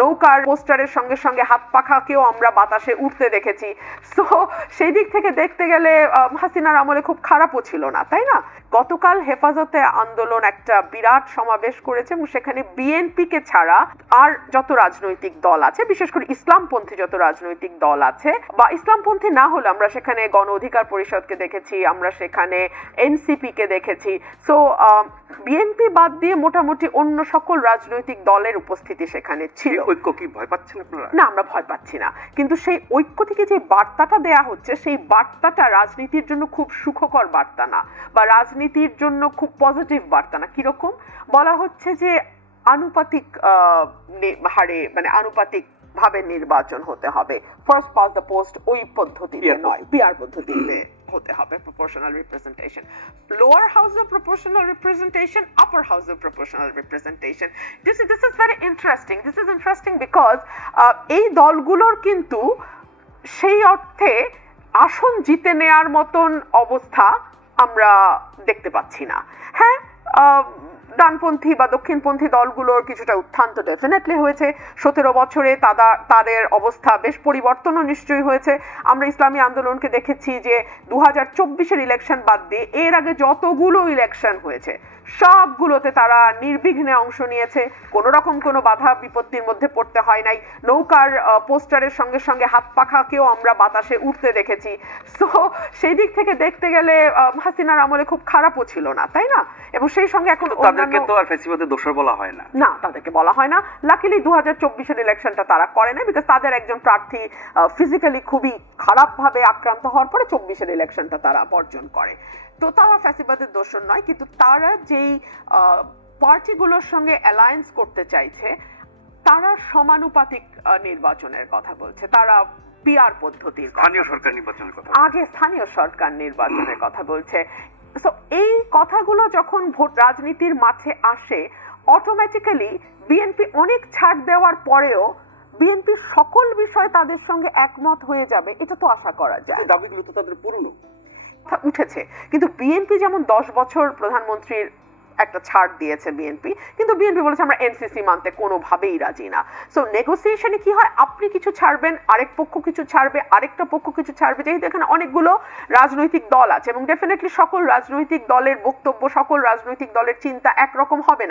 নৌকার পোস্টারের সঙ্গে সঙ্গে হাত পাখাকেও আমরা বাতাসে উঠতে দেখেছি। সো সেই দিক থেকে দেখতে গেলে হাসিনার আমলে খুব খারাপও ছিল না, তাই না? গতকাল হেফাজতে আন্দোলন একটা বিরাট সমাবেশ করেছে এবং সেখানে বিএনপি কে ছাড়া আর যত রাজনৈতিক দল আছে, বিশেষ করে ইসলামপন্থী যত রাজনৈতিক দল আছে, বা ইসলামপন্থী না হলে আমরা সেখানে গণ অধিকার পরিষদকে দেখেছি, আমরা সেখানে এনসিপি কে দেখেছি। সো বিএনপি বাদ দিয়ে মোটামুটি অন্য সকল রাজনৈতিক দলের উপস্থিতি সেখানে ছিল। ঐক্য কি ভয় পাচ্ছেন আপনারা? না, আমরা ভয় পাচ্ছি না, কিন্তু সেই ঐক্য থেকে যে বার্তাটা দেয়া হচ্ছে সেই বার্তাটা রাজনীতির জন্য খুব সুখকর বার্তা না, বা রাজনীতির জন্য খুব পজিটিভ বার্তা না। কিরকম বলা হচ্ছে যে আনুপাতিক হারে, মানে আনুপাতিক ভাবে নির্বাচন হতে হবে, ফার্স্ট পাস দ্য পোস্ট ওই পদ্ধতিতে নয়, পিআর পদ্ধতিতে হতে হবে, proportional representation, lower house of proportional representation, upper house of proportional representation. This is very interesting. This is interesting because এই দলগুলোর কিন্তু সেই অর্থে আসন জিতে নেয়ার মতন অবস্থা আমরা দেখতে পাচ্ছি না। হ্যাঁ, ডানপন্থী বা দক্ষিণপন্থী দলগুলোর কিছুটা উত্থান তো ডেফিনেটলি হয়েছে। 17 বছরে তাদের অবস্থা বেশ পরিবর্তনও নিশ্চয়ই হয়েছে। আমরা ইসলামী আন্দোলনকে দেখেছি যে 2024-এর ইলেকশন বাদ দিয়ে এর আগে যতগুলো ইলেকশন হয়েছে সবগুলোতে তারা নির্বিঘ্নে অংশ নিয়েছে, কোনো রকম কোনো বাধা বিপত্তির মধ্যে পড়তে হয় নাই। নৌকার পোস্টারের সঙ্গে সঙ্গে হাত পাখাকেও আমরা বাতাসে উঠতে দেখেছি। সো সেই দিক থেকে দেখতে গেলে হাসিনার আমলে খুব খারাপও ছিল না, তাই না? এবং সেই সঙ্গে এখন তাদেরকে তো আর ফ্যাসিবাদের দোষর বলা হয় না। না, তাদেরকে বলা হয় না। লাকিলি 2024-এর ইলেকশনটা তারা করে না, বিকজ তাদের একজন প্রার্থী ফিজিক্যালি খুবই খারাপ ভাবে আক্রান্ত হওয়ার পরে 24-এর ইলেকশনটা তারা বর্জন করে। তো তারা ফ্যাসিবাদের দোষর নয়, কিন্তু তারা যেই পার্টিগুলোর সঙ্গে অ্যালায়েন্স করতে চাইছে তারা সমানুপাতিক নির্বাচনের কথা বলছে, তারা পিআর পদ্ধতির, স্থানীয় সরকার নির্বাচনের কথা, আগে স্থানীয় সরকার নির্বাচনের কথা বলছে। সো এই কথাগুলো যখন ভোট রাজনীতির মাঠে আসে, অটোমেটিক্যালি বিএনপি অনেক ছাড় দেওয়ার পরেও বিএনপি সকল বিষয়ে তাদের সঙ্গে একমত হয়ে যাবে, এটা তো আশা করা যায়। দাবিগুলো তো তাদের পুরনো উঠেছে, কিন্তু বিএনপি যেমন 10 বছর প্রধানমন্ত্রীর একটা ছাড় দিয়েছে বিএনপি, কিন্তু বিএনপি বলেছে আমরা এনসিসি মানতে কোনোভাবেই রাজি না। সো নেগোসিয়েশনে কি হয়, আপনি কিছু ছাড়বেন, আরেক পক্ষ কিছু ছাড়বে, আরেকটা পক্ষ কিছু ছাড়বে। যেহেতু এখানে অনেকগুলো রাজনৈতিক দল আছে এবং ডেফিনেটলি সকল রাজনৈতিক দলের বক্তব্য, সকল রাজনৈতিক দলের চিন্তা একরকম হবে না।